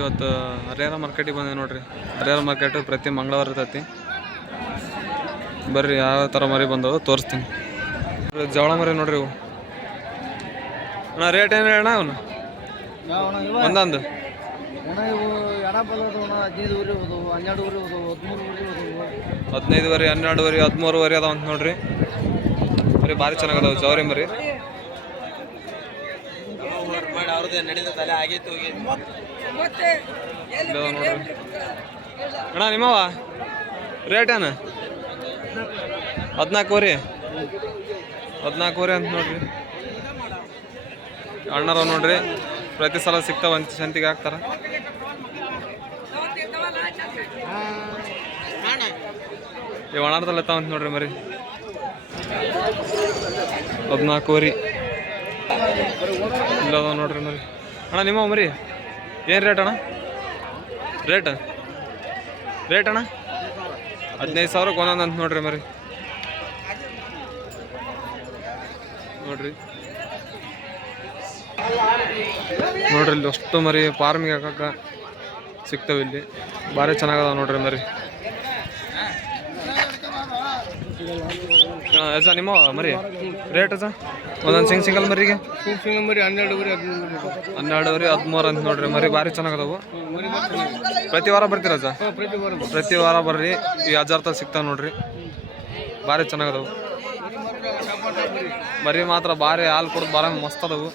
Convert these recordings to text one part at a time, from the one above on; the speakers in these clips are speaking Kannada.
ಇವತ್ತು ಹರಿಹರ ಮಾರ್ಕೆಟಿಗೆ ಬಂದೆ ನೋಡ್ರಿ. ಹರಿಹರ ಮಾರ್ಕೆಟ್ ಪ್ರತಿ ಮಂಗಳವಾರ ಇರ್ತೈತಿ. ಬರ್ರಿ ಯಾವ ಥರ ಮರಿ ಬಂದವು ತೋರಿಸ್ತೀನಿ. ಜವಳ ಮರಿ ನೋಡ್ರಿ ಇವು. ಅಣ್ಣ ರೇಟ್ ಏನು ಅಣ್ಣ ಅವನು ಒಂದೊಂದು? ಹದಿನೈದುವರೆ, 12ವರೆ, 13ವರೆ ಅದಾವ ಅಂತ ನೋಡ್ರಿ. ಮರಿ ಭಾರಿ ಚೆನ್ನಾಗದಾವ ಜವರಿ ಮರಿ. ನೋಡ್ರಿ ಅಣ್ಣ ನಿಮ್ಮವ ರೇಟ್ ಏನು? 14ವರೆ ಅಂತ ನೋಡ್ರಿ. ಅಣ್ಣರ ನೋಡ್ರಿ ಪ್ರತಿ ಸಲ ಸಿಗ್ತಾವ ಸಂತಿಗೆ ಹಾಕ್ತಾರ. ಇವು ಅಣ್ಣರದಲ್ಲಿ ಎತ್ತಾವ ಅಂತ ನೋಡ್ರಿ ಮರಿ. 14ವರೆ ಇಲ್ಲ ನೋಡ್ರಿ ಮರಿ. ಅಣ್ಣ ನಿಮ್ಮ ಮರಿ ಏನು ರೇಟ್ ಅಣ್ಣ? ರೇಟ್ ಅಣ್ಣ 15,000ಕ್ಕೆ ಒಂದೊಂದು ಅಂತ ನೋಡ್ರಿ ಮರಿ. ನೋಡ್ರಿ ಇಲ್ಲಿ ಅಷ್ಟು ಮರಿ ಫಾರ್ಮಿಗೆ ಹಾಕಕ್ಕೆ ಸಿಗ್ತಾವೆ ಇಲ್ಲಿ. ಭಾರಿ ಚೆನ್ನಾಗದ ನೋಡ್ರಿ ಮರಿ. ಅಜ್ಜ ನಿಮ್ಮ ಮರಿ ರೇಟ್ ಅಜ್ಜ ಒಂದೊಂದು ಸಿಂಗಲ್ ಮರಿಗೆ? ಮರಿ 12ವರೆ, 13 ಅಂತ ನೋಡ್ರಿ ಮರಿ. ಭಾರಿ ಚೆನ್ನಾಗದವು. ಪ್ರತಿ ವಾರ ಬರ್ತೀರ ಅಜ್ಜ? ಪ್ರತಿ ವಾರ ಬರ್ರಿ. ಈ 1000 ಸಿಗ್ತಾವ ನೋಡ್ರಿ. ಭಾರಿ ಚೆನ್ನಾಗದವು ಮರಿ. ಮಾತ್ರ ಭಾರಿ ಹಾಲು ಕೊಡೋದು ಭಾಳ ಮಸ್ತ್ ಅದಾವು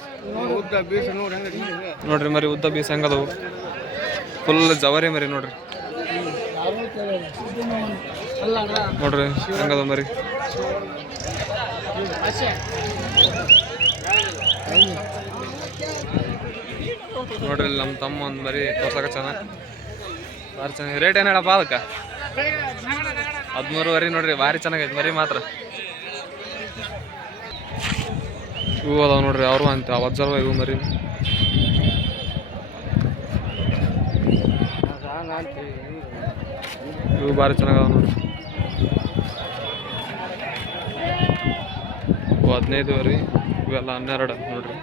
ನೋಡ್ರಿ ಮರಿ. ಉದ್ದ ಬೀಸ್ ಹೆಂಗದವು ಫುಲ್ ಜವರಿ ಮರಿ ನೋಡ್ರಿ. ಹೆಂಗದ ಮರಿ. ನೋಡ್ರಿ ಇಲ್ಲಿ ನಮ್ಮ ತಮ್ಮ ಒಂದು ಮರಿ ತೋರ್ಸಕ ಚೆನ್ನಾಗಿ ಭಾರಿ ಚೆನ್ನಾಗಿ. ರೇಟ್ ಏನು ಹೇಳಪ್ಪ ಅದಕ್ಕೆ? 13ವರೆ ನೋಡ್ರಿ. ಭಾರಿ ಚೆನ್ನಾಗೈತೆ ಮರಿ ಮಾತ್ರ. ಇವು ಅದಾವ ನೋಡ್ರಿ ಅವರು ಅಂತ ಅವಜ್ಜರ್ವ ಇವು ಮರಿ. ಇವು ಭಾರಿ ಚೆನ್ನಾಗದಾವ ನೋಡ್ರಿ. ಇವು 15ವರೆ, ಇವೆಲ್ಲ 12 ನೋಡ್ರಿ.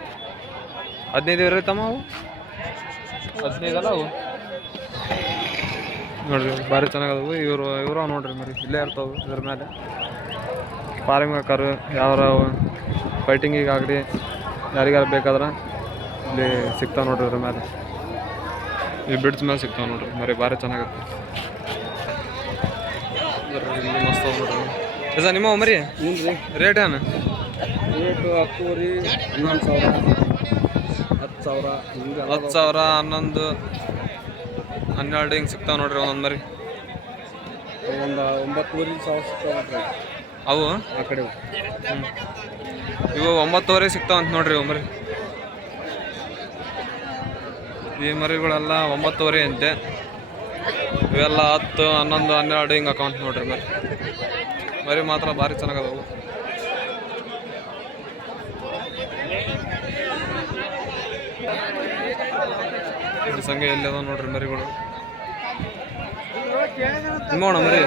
15ವರೆ ತಮ್ಮ ಅವು 15 ಅಲ್ಲ ಅವು ನೋಡ್ರಿ. ಭಾರಿ ಚೆನ್ನಾಗದವು ಇವರು ನೋಡ್ರಿ ಮರಿ. ಇಲ್ಲೇ ಇರ್ತಾವೆ ಇದ್ರ ಮೇಲೆ. ಫಾರ್ಮಿಂಗ್ ಹಾಕೋರು ಯಾವ್ಯಾರ ಫೈಟಿಂಗಿಗಾಗಲಿ ಯಾರಿಗಾರ ಬೇಕಾದ್ರೆ ಇಲ್ಲಿ ಸಿಗ್ತಾವೆ ನೋಡ್ರಿ. ಇದ್ರ ಮೇಲೆ ಈ ಬ್ರಿಡ್ಜ್ ಮೇಲೆ ಸಿಗ್ತಾವೆ ನೋಡ್ರಿ ಮರಿ. ಭಾರಿ ಚೆನ್ನಾಗತ್ತೆ ಇಲ್ಲಿ ಮಸ್ತ್ ನೋಡ್ರಿ. ಅಜ್ಜ ನಿಮ್ಮ ಮರಿ ರೇಟ್ ಏನು? ರೇಟು 10ವರೆ, 11,000, 10,000, 10,000, 11, 12 ಹಿಂಗೆ ಸಿಗ್ತಾವೆ ನೋಡ್ರಿ ಒಂದೊಂದು ಮರಿ. ಒಂದು 9,000 ಸಿಗ್ತಾವೆ ಅವು ಆ ಕಡೆ. ಇವು 9ವರೆ ಸಿಗ್ತಾವ ಅಂತ ನೋಡ್ರಿ. ಇವು ಮರಿ ಈ ಮರಿಗಳೆಲ್ಲ 9ವರೆ ಅಂತೆ. ಇವೆಲ್ಲ 10, 11, 12 ಹಿಂಗೆ ಅಕೌಂಟ್ ನೋಡ್ರಿ ಮರಿ ಮಾತ್ರ ಭಾರಿ ಚೆನ್ನಾಗದವು. ಸಂಘ ಎಲ್ಲಿ ಅದಾವ ನೋಡ್ರಿ ಮರಿಗಳು. ನಿಮ್ಮೋಣ ಮರಿ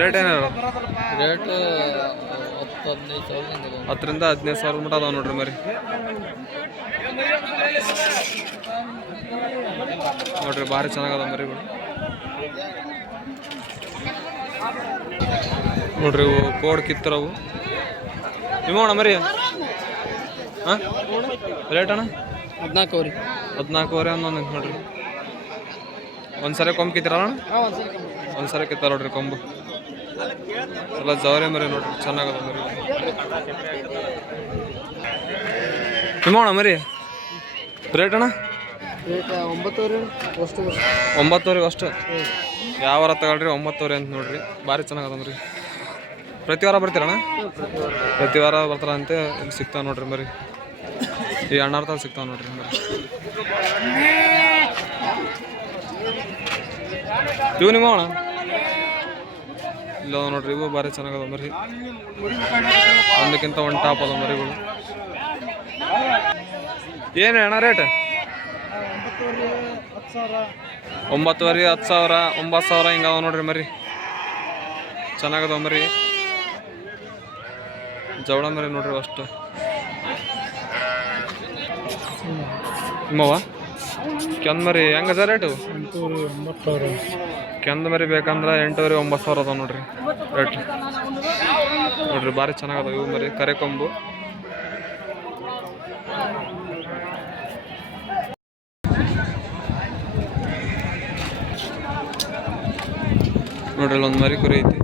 ರೇಟ್ ಏನಾರು? ರೇಟ್ 10ರಿಂದ 15,000 ಮಟ್ಟ ಅದಾವ ನೋಡ್ರಿ ಮರಿ. ನೋಡ್ರಿ ಭಾರಿ ಚೆನ್ನಾಗದ ಮರಿಗಳು ನೋಡ್ರಿ. ಇವು ಕೋಡ್ ಕಿತ್ತರವು. ನಿಮ್ಮೋಣ ಮರಿ ಹಾಂ ರೇಟ್ ಅಣ್ಣ? 14ವರೆ ಅನ್ನೊಂದು ನೋಡ್ರಿ. ಒಂದ್ಸರಿ ಕೊಂಬು ಕಿತ್ತಿರಲ್ಲ ಅಣ್ಣ? ಒಂದ್ಸರಿ ಕಿತ್ತಾರ ನೋಡ್ರಿ ಕೊಂಬು. ಎಲ್ಲ ಜವರಿ ಮರಿ ನೋಡ್ರಿ ಚೆನ್ನಾಗದ ಮರಿ. ನಿಮ್ಮೋಣ ಮರಿ ರೇಟ್ ಅಣ್ಣ? 9ವರೆ ಅಷ್ಟು. ಯಾವ ವಾರ ತಗೊಳ್ರಿ 9ವರೆ ಅಂತ ನೋಡ್ರಿ. ಭಾರಿ ಚೆನ್ನಾಗದ ಮರಿ. ಪ್ರತಿ ವಾರ ಬರ್ತೀರಣ್ಣ? ಪ್ರತಿ ವಾರ ಬರ್ತಾರಂತೆ. ಇಲ್ಲಿ ಸಿಗ್ತಾವ ನೋಡ್ರಿ ಮರಿ. ಈ ಅಣ್ಣಾರ್ತಾವ ಸಿಗ್ತಾವ ನೋಡ್ರಿ ಮರಿ. ಇವು ನಿಮ್ಮ ಅಣ್ಣ ಇಲ್ಲ ನೋಡ್ರಿ. ಇವು ಭಾರಿ ಚೆನ್ನಾಗದ ಮರಿ. ಒಂದಕ್ಕಿಂತ ಒಂದು ಟಾಪ್ ಅದ ಮರಿಗಳು. ಏನು ಅಣ್ಣ ರೇಟ್? 9ವರೆ, 10,000, 9,000 ಹಿಂಗವ ನೋಡ್ರಿ ಮರಿ. ಚೆನ್ನಾಗದ ಮರಿ. ಜವಳ ಮರಿ ನೋಡ್ರಿ ಅಷ್ಟು. ನಿಮ್ಮವ ಕೆಂದ ಮರಿ ಹೆಂಗದ ರೇಟು? 8,900. ಕೆಂದ ಮರಿ ಬೇಕಂದ್ರೆ 8,900 ಅದ ನೋಡ್ರಿ ರೇಟ್. ನೋಡ್ರಿ ಭಾರಿ ಚೆನ್ನಾಗದ ಇವು ಮರಿ, ಕರೆಕೊಂಬು. ನೋಡ್ರಿ ಒಂದು ಮರಿ ಕುರಿ ಐತಿ.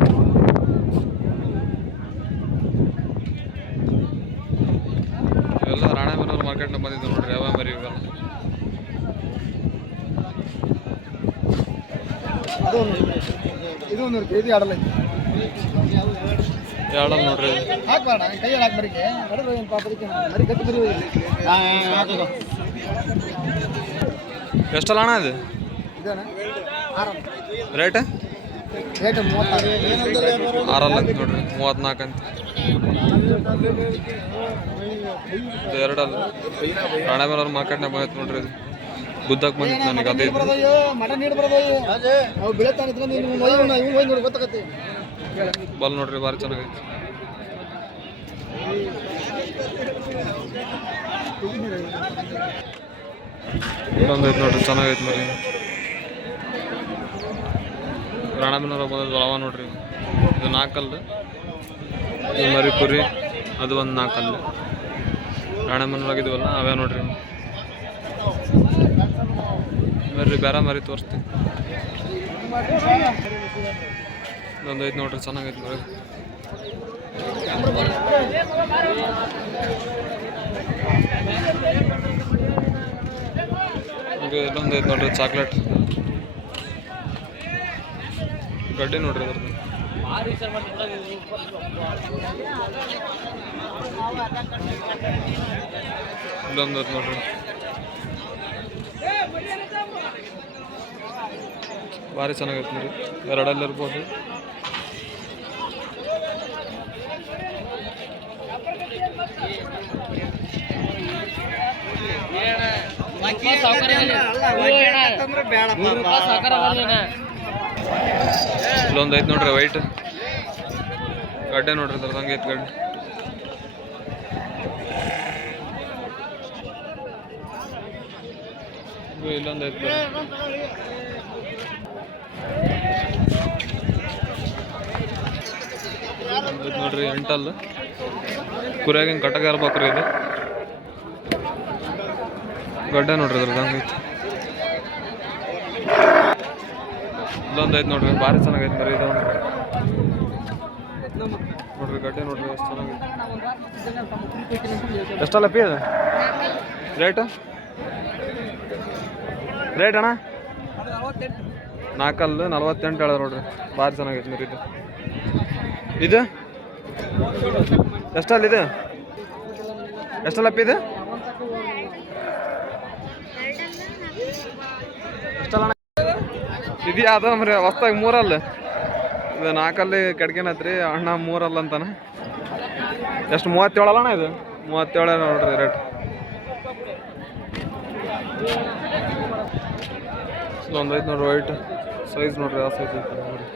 ಇವೆಲ್ಲ ರಾಣೆಬೆನ್ನೂರು ಮಾರ್ಕೆಟ್ನಾಗ ಬಂದಿದ್ದು ನೋಡ್ರಿ ಯಾವ ಮರಿ ಇವೆಲ್ಲ. ಎರಡಲ್ಲ ನೋಡ್ರಿ. ಎಷ್ಟಲ್ಲ ಅಣ್ಣ ಇದು ರೇಟ್? 6 ಅಂತ ನೋಡ್ರಿ, 34 ಅಂತ. ಇದು ಎರಡಲ್ಲ ರಾಣೆಬೆನ್ನೂರು ಮಾರ್ಕೆಟ್ನಾಗ ಬಂದೈತೆ ನೋಡ್ರಿ. ಇದು ಗುದ್ದಕ್ಕೆ ಬಂದಿತ್ತು ನನಗೆ ಅದೇ ಬಲ್ ನೋಡ್ರಿ, ಭಾರಿ ಚೆನ್ನಾಗೈತಿ. ಇಲ್ಲೊಂದೈತೆ ನೋಡ್ರಿ, ಚೆನ್ನಾಗೈತೆ ಮರಿ. ರಾಣೆಬೆನ್ನೂರು ಬಂದದ್ದು ಅವ ನೋಡ್ರಿ. ಇದು 4 ಕಲ್ಲು, ಇದು ಮರಿ ಕುರಿ, ಅದು ಒಂದು 4 ಕಲ್ಲು. ರಾಣೆಬೆನ್ನೂರಾಗಿದ್ದೀವಲ್ಲ ಅವೇ ನೋಡ್ರಿ. ಬರ್ರಿ ಬೇರೆ ಮರಿ ತೋರಿಸ್ತೀನಿ. ಇದೊಂದೈತೆ ನೋಡ್ರಿ, ಚೆನ್ನಾಗೈತೆ ಮರಿ. ಇಲ್ಲೊಂದೈತೆ ನೋಡ್ರಿ ಚಾಕ್ಲೇಟ್ ಗಡ್ಡೆ ನೋಡ್ರಿ ಅದ್ರದ್ದು. ಇಲ್ಲೊಂದೈತೆ ನೋಡ್ರಿ, ಭಾರಿ ಚೆನ್ನಾಗೈತೆ ಮರಿ. ಎರಡಲ್ಲಿ ಇರ್ಬೋದು. ಇಲ್ಲೊಂದು ಐತೆ ನೋಡ್ರಿ ವೈಟ್ ಗಡ್ಡೆ ನೋಡ್ರಿ, ಅದ್ರದ್ದು ಹಂಗೆ ಐತೆ ಗಡ್ಡೆ. ಇಲ್ಲೊಂದು ಐತೆ ನೋಡ್ರಿ 8 ಅಲ್ಲ. ಕುರಿಯಾಗಿನ ಕಟಕ ಇರ್ಬೇಕ್ರಿ ಇದು. ಗಡ್ಡೆ ನೋಡ್ರಿ ಅದ್ರದ್ದು ಹಂಗೈತಿ. ಇಲ್ಲೊಂದು ಐತೆ ನೋಡ್ರಿ, ಭಾರಿ ಚೆನ್ನಾಗೈತೆ ಮರಿ ಇದು ನೋಡ್ರಿ. ಗಡ್ಡೆ ನೋಡ್ರಿ ಎಷ್ಟು ಚೆನ್ನಾಗೈತೆ. ಎಷ್ಟಲ್ಲ ಪಿ ಅದು ರೇಟು? ರೇಟ್ ಅಣ್ಣ 4 ಕಲ್ಲು 48 ಹೇಳ ನೋಡ್ರಿ. ಭಾರಿ ಚೆನ್ನಾಗೈತೆ ಮರಿ ಇದು. ಇದು ಎಷ್ಟಲ್ಲ? ಇದು ಎಷ್ಟಲ್ಲಪ್ಪ? ಇದು ಎಷ್ಟಲ್ಲ ಇದು? ಯಾವ್ದು ಮರಿ ಹೊಸ್ತಾಗ 3 ಅಲ್ಲ. ಇದು 4 ಅಲ್ಲಿ ಕೆಡ್ಕೇನತ್ರಿ ಅಣ್ಣ, 3 ಅಲ್ಲ ಅಂತಾನ. ಎಷ್ಟು 37 ಅಲ್ಲ ಅಣ್ಣ? ಇದು 37 ನೋಡ್ರಿ ರೇಟ್. ಒಂದು ಐತೆ ನೋಡ್ರಿ ವೈಟ್ ಸೈಜ್ ನೋಡ್ರಿ, ಆ ಸೈಜ್ ಐತೆ ನೋಡ್ರಿ.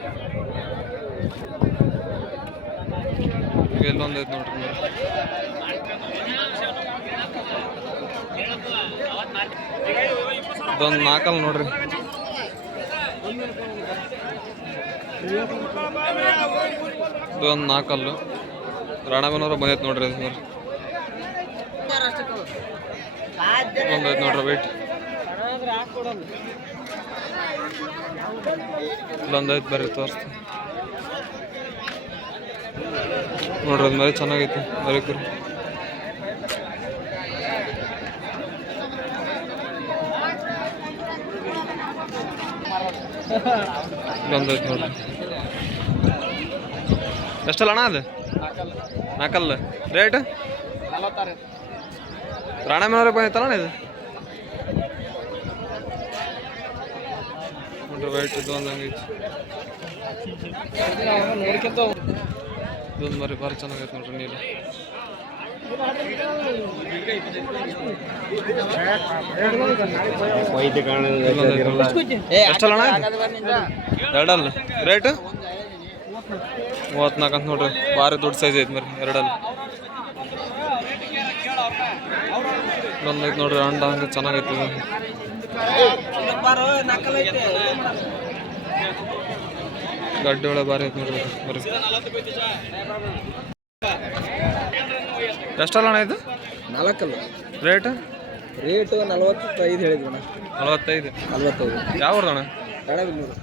ಇಲ್ಲೊಂದು ಐತೆ ನೋಡ್ರಿ. ಇದೊಂದು 4 ಅಲ್ಲ ನೋಡ್ರಿ. ಇದೊಂದು 4 ಕಲ್ಲು ರಾಣೆಬೆನ್ನೂರು ಬಂದೈತೆ ನೋಡ್ರಿ. ಅದು ಒಂದು ಐತೆ ನೋಡ್ರಿ ವೈಟ್. ಇಲ್ಲೊಂದು ಐತೆ ಬರ್ರಿ ತೋರಿಸ್ತೀನಿ ನೋಡ್ರಿ. ಅದು ಮರಿ ಚೆನ್ನಾಗೈತಿ ಮರಿ ಕುರಿ. ಇಲ್ಲೊಂದು ಐತೆ ನೋಡ್ರಿ. ಎಷ್ಟಲ್ಲ ಅಣ್ಣ ಅದು? 4 ಕಲ್ಲು ರೇಟ್ 46. ರಾಣೆಬೆನ್ನೂರು ಬಂದೈತಲ್ಲ ಇದು ನೋಡ್ರಿ ವೈಟ್. ಇದು ಒಂದು ಹಂಗೈತಿ. ಇದೊಂದು ಮರಿ ಭಾರಿ ಚೆನ್ನಾಗೈತೆ ನೋಡ್ರಿ ನೀರು. ಎಷ್ಟಲ್ಲ ಅಣ್ಣ? 2 ಅಲ್ಲ ರೇಟ್ 34 ಅಂತ ನೋಡ್ರಿ. ಭಾರಿ ದೊಡ್ಡ ಸೈಜ್ ಐತೆ ಮರಿ 2 ಅಲ್ಲ. ಇಲ್ಲೊಂದೈತೆ ನೋಡ್ರಿ ಅಂಡ ಹಂಗೆ ಚೆನ್ನಾಗೈತಿ ಇದು. ಗಡ್ಡೆ ಒಳ್ಳೆ ಭಾರಿ ಐತೆ ನೋಡ್ರಿ ಬರೀ. ಎಷ್ಟಲ್ಲ ಅಣ್ಣ ಇದು? 4 ರೇಟ್? ರೇಟು 45 ಹೇಳಿದ್ವಿ ಅಣ್ಣ. 45. 45 ಯಾವ ಊರ್ದಣ್ಣ? ರಾಣೆಬೆನ್ನೂರು.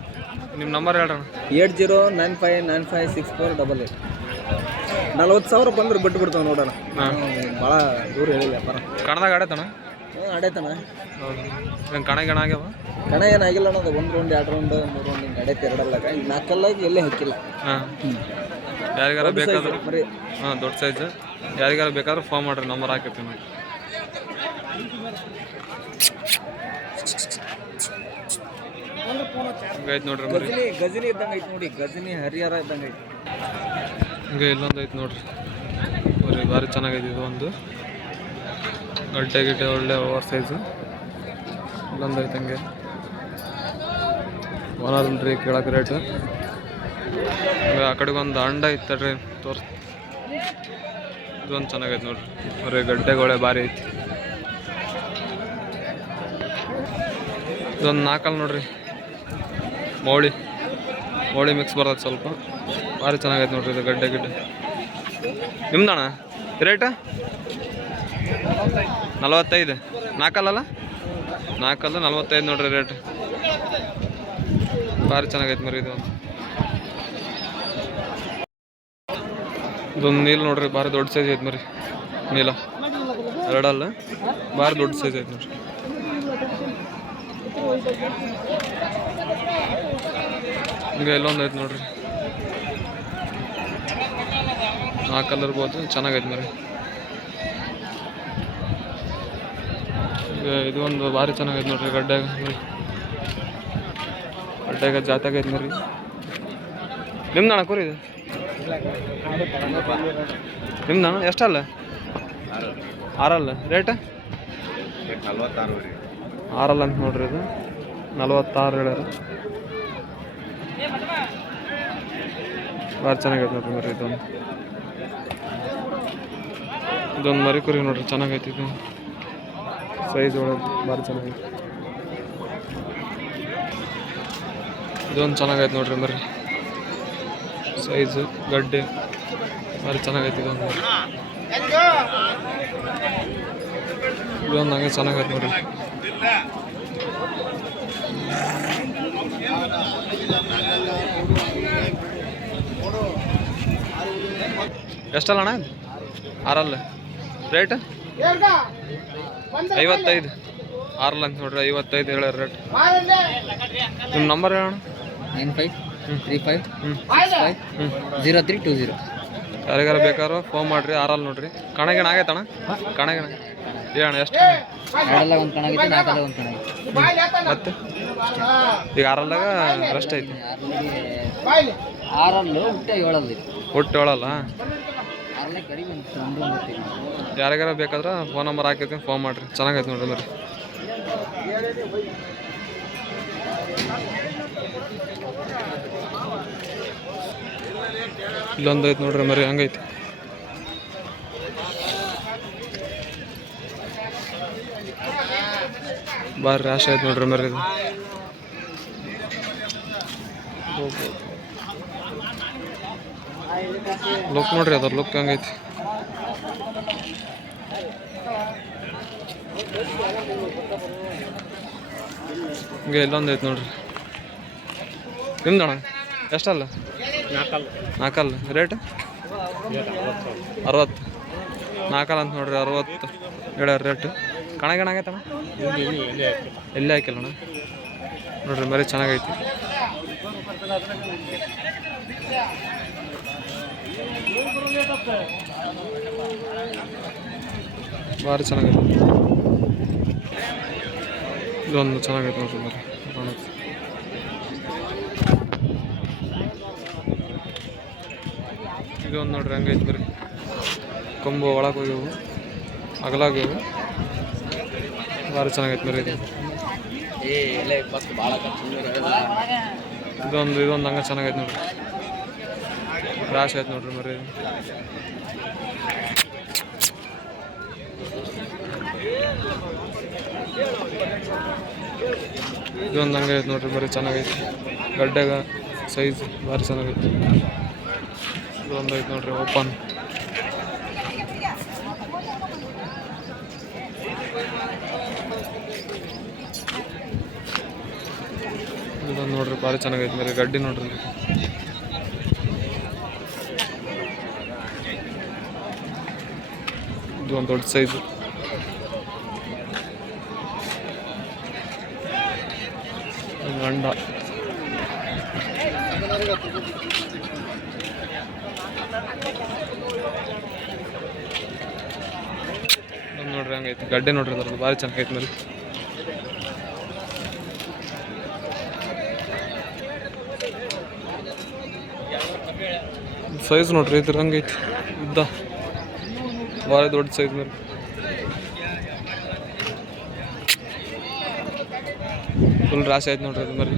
ನಿಮ್ಮ ನಂಬರ್ ಹೇಳ್ರಣ್ಣ. 8095956488. 40,000 ಬಂದ್ರೆ ಬಿಟ್ಟು ಬಿಡ್ತಾವೆ ನೋಡೋಣ. ಭಾಳ ದೂರ ಹೇಳಿಲ್ಲ ವ್ಯಾಪಾರ. ಕಣದಾಗ ಆಡೈತಣ್ಣ? ಹ್ಞೂ ಆಡೈತಣ್ಣ. ಹೌದು. ಏನು ಕಣ ಗಿಣ ಆಗ್ಯಾವ? ಕಣ ಏನಾಗಿಲ್ಲ ಅಣ್ಣ. ಅದು 1 ರೌಂಡ್ 2 ರೌಂಡ್ 3 ರೌಂಡ್ ಹಿಂಗೆ ಆಡೈತೆ 2 ಅಲ್ಲಾಗ. 4 ಅಲ್ಲಾಗಿ ಎಲ್ಲೇ ಹಾಕಿಲ್ಲ. ಹಾಂ, ಯಾರಿಗಾರ ಬೇಕಾದ್ರೆ ಮರಿ. ಹಾಂ, ದೊಡ್ಡ ಸೈಜ್. ಯಾರಿಗಾರ ಬೇಕಾದ್ರೆ ಫೋನ್ ಮಾಡಿರಿ, ನಂಬರ್ ಹಾಕಿರ್ತೀನಿ ನೋಡಿ. ಹಂಗೈತೆ ನೋಡ್ರಿ ಮರಿ. ಗಜನಿ ಇದ್ದಂಗೆ ಐತೆ ನೋಡಿ. ಗಜನಿ ಹರಿಹರ ಇದ್ದಂಗೆ ಐತೆ. ಹಂಗೆ ಇಲ್ಲೊಂದು ಐತೆ ನೋಡ್ರಿ ಮರಿ, ಭಾರಿ ಚೆನ್ನಾಗೈತೆ ಇದು. ಒಂದು ಗಡ್ಡೆ ಗಿಡ್ಡೆ ಒಳ್ಳೆ ಓವರ್ ಸೈಜು. ಇಲ್ಲೊಂದು ಐತೆ ಹಂಗೆ ಓನರ್ರಿ ಕೇಳಕ್ಕೆ ರೇಟು. ಹಂಗೆ ಆ ಕಡೆಗೆ ಒಂದು ಅಂಡ ಐತೆ ತಡ್ರಿ ತೋರ್ಸ್. ಇದೊಂದು ಚೆನ್ನಾಗೈತೆ ನೋಡ್ರಿ ಮರಿ, ಗಡ್ಡೆಗಳೇ ಭಾರಿ ಐತಿ. ಇದೊಂದು 4 ನೋಡ್ರಿ, ಮೌಳಿ ಮಿಕ್ಸ್ ಬರ್ತದೆ ಸ್ವಲ್ಪ. ಭಾರಿ ಚೆನ್ನಾಗೈತೆ ನೋಡ್ರಿ ಇದು ಗಡ್ಡೆ ಗಿಡ್ಡೆ. ನಿಮ್ದಣ್ಣ ರೇಟ? 45. 4 ಅಲ್ಲಲ್ಲ? 4 ಅಲ್ಲ 45 ನೋಡ್ರಿ ರೇಟ್. ಭಾರಿ ಚೆನ್ನಾಗೈತೆ ಮರಿ ಇದು. ಇದೊಂದು ನೀಲ್ ನೋಡ್ರಿ, ಭಾರಿ ದೊಡ್ಡ ಸೈಜ್ ಐತೆ ಮರಿ. ನೀಲ 2 ಅಲ್ಲ, ಭಾರಿ ದೊಡ್ಡ ಸೈಜ್ ಐತೆ ನೋಡ್ರಿ. ಹಿಂಗೆ ಇಲ್ಲೊಂದು ಐತೆ ನೋಡ್ರಿ, 4 ಕಲರ್ ಬೋದು. ಚೆನ್ನಾಗೈತೆ ಮರಿ. ಇದು ಒಂದು ಭಾರಿ ಚೆನ್ನಾಗೈತೆ ನೋಡ್ರಿ ಗಡ್ಡೆಗ ಮರಿ. ಗಡ್ಡೆಗ ಜಾತಾಗೈತೆ ಮರಿ. ನಿಮ್ದಣ್ಣ ಕುರಿ ಇದು? ನಿಮ್ದಣ್ಣ ಎಷ್ಟಲ್ಲ? 6 ಅಲ್ಲ. ರೇಟ? 6 ಅಂತ ನೋಡ್ರಿ ಇದು. 46 ಹೇಳ್ಯಾರ. ಭಾರಿ ಚೆನ್ನಾಗೈತೆ ನೋಡ್ರಿ ಮರಿ ಇದೊಂದು ಮರಿ ಕುರಿ ನೋಡ್ರಿ, ಚೆನ್ನಾಗೈತಿ ಇದು. ಸೈಜ್ ಒಳಗೆ ಭಾರಿ ಚೆನ್ನಾಗೈತೆ. ಇದೊಂದು ಚೆನ್ನಾಗೈತೆ ನೋಡ್ರಿ ಮರಿ, ಸೈಜು ಗಡ್ಡೆ ಭಾರಿ ಚೆನ್ನಾಗೈತೆ ಇದೊಂದು. ಇದೊಂದು ಹಂಗೆ ಚೆನ್ನಾಗೈತೆ ನೋಡ್ರಿ. ಎಷ್ಟಲ್ಲ ಅಣ್ಣ? 6 ಅಲ್ಲ. ರೇಟ್? 55. 6 ಅಂತ ನೋಡ್ರಿ, 55 ಹೇಳ್ಯಾರ ರೇಟ್. ನಿಮ್ಮ ನಂಬರ್ ಹೇಳೋಣ. 9535650320. ಯಾರಿಗಾರ ಬೇಕಾದ್ರೂ ಫೋನ್ ಮಾಡಿರಿ. 6 ಅಲ್ಲ ನೋಡ್ರಿ. ಕಣಗಿಣ ಆಗೈತಣ್ಣ? ಕಣಗಿಣ ಹೇಳಣ್ಣ ಎಷ್ಟು? 2 ಒಂದು ಕಣ ಆಗೈತೆ, 4 ಒಂದು ಕಣ ಆಗೈತೆ. ಮತ್ತೆ ಈಗ 6 ಅಲ್ಲಾಗ ರೆಸ್ಟ್ ಐತಿ. 6 ಅಲ್ಲೂ ಹುಟ್ಟೆ 7 ಅಲ್ಲಿ. ಒಟ್ಟು 7 ಅಲ್ಲ. ಯಾರಿಗಾರ ಬೇಕಾದ್ರೆ ಫೋನ್ ನಂಬರ್ ಹಾಕಿರ್ತೀನಿ, ಫೋನ್ ಮಾಡಿರಿ. ಚೆನ್ನಾಗೈತೆ ನೋಡ್ರಿ ಮರಿ. ಇಲ್ಲೊಂದು ಐತೆ ನೋಡ್ರಿ ಮರಿ, ಹಂಗೈತಿ. ಭಾರಿ ರಾಶಿ ಐತೆ ನೋಡ್ರಿ ಮರಿ ಇದು. ಲುಕ್ ನೋಡ್ರಿ, ಅದ್ರ ಲುಕ್ ಹಂಗೈತಿ. ಹಿಂಗೆ ಇಲ್ಲೊಂದು ಐತೆ ನೋಡ್ರಿ. ನಿಮ್ದಣ್ಣ ಎಷ್ಟಲ್ಲ? 4 ಅಲ್ಲ. ರೇಟ್? 60. 4 ಅಂತ ನೋಡ್ರಿ, 60 ಹೇಳ್ಯಾರ ರೇಟ್. ಕಣಗಿಣ ಆಗೈತಣ್ಣ? ಎಲ್ಲೇ ಹಾಕಿಲ್ಲಣ್ಣ ನೋಡ್ರಿ ಮರಿ, ಚೆನ್ನಾಗೈತಿ. ಭಾರಿ ಚೆನ್ನಾಗೈತೆ. ಇದೊಂದು ಚೆನ್ನಾಗೈತೆ ನೋಡ್ರಿ ಮರಿ, ಕಾಣುತ್ತೆ. ಇದೊಂದು ನೋಡ್ರಿ ಹಂಗೈತೆ ಬರೀ. ಕೊಂಬು ಒಳಗೆ ಹೋಗ್ಯವು, ಅಗಲಾಗ್ಯವು. ಭಾರಿ ಚೆನ್ನಾಗೈತೆ ಮರಿ ಇದು. ಇದೊಂದು ಹಂಗೆ ಚೆನ್ನಾಗೈತೆ ನೋಡ್ರಿ. ರಾಶಿ ಆಯ್ತು ನೋಡ್ರಿ ಮರಿ. ಇದೊಂದು ಹಂಗೈತೆ ನೋಡ್ರಿ, ಬರೀ ಚೆನ್ನಾಗೈತಿ. ಗಡ್ಡೆಗ ಸೈಜ್ ಭಾರಿ ಚೆನ್ನಾಗೈತಿ. ಇದೊಂದು ಐತೆ ನೋಡ್ರಿ ಓಪನ್. ಇದೊಂದು ನೋಡ್ರಿ ಭಾರಿ ಚೆನ್ನಾಗೈತಿ. ಬರೀ ಗಡ್ಡಿ ನೋಡ್ರಿ. ಇದು ಒಂದು ದೊಡ್ಡ ಸೈಜು. ಗಂಡ ನೋಡ್ರಿ ಹಂಗೈತಿ. ಗಡ್ಡೆ ನೋಡ್ರಿ ಅದ್ರದ್ದು ಭಾರಿ ಚೆನ್ನಾಗೈತಿ. ಮೇಲೆ ಸೈಜ್ ನೋಡ್ರಿ ಇದ್ರ ಹಂಗೈತಿ. ಉದ್ದ ಭಾರಿ ದೊಡ್ಡ ಸೈಜ್. ಮೇಲೆ ಫುಲ್ ರಾಶಿ ಆಯ್ತು ನೋಡ್ರಿ ಅದು ಮರಿ.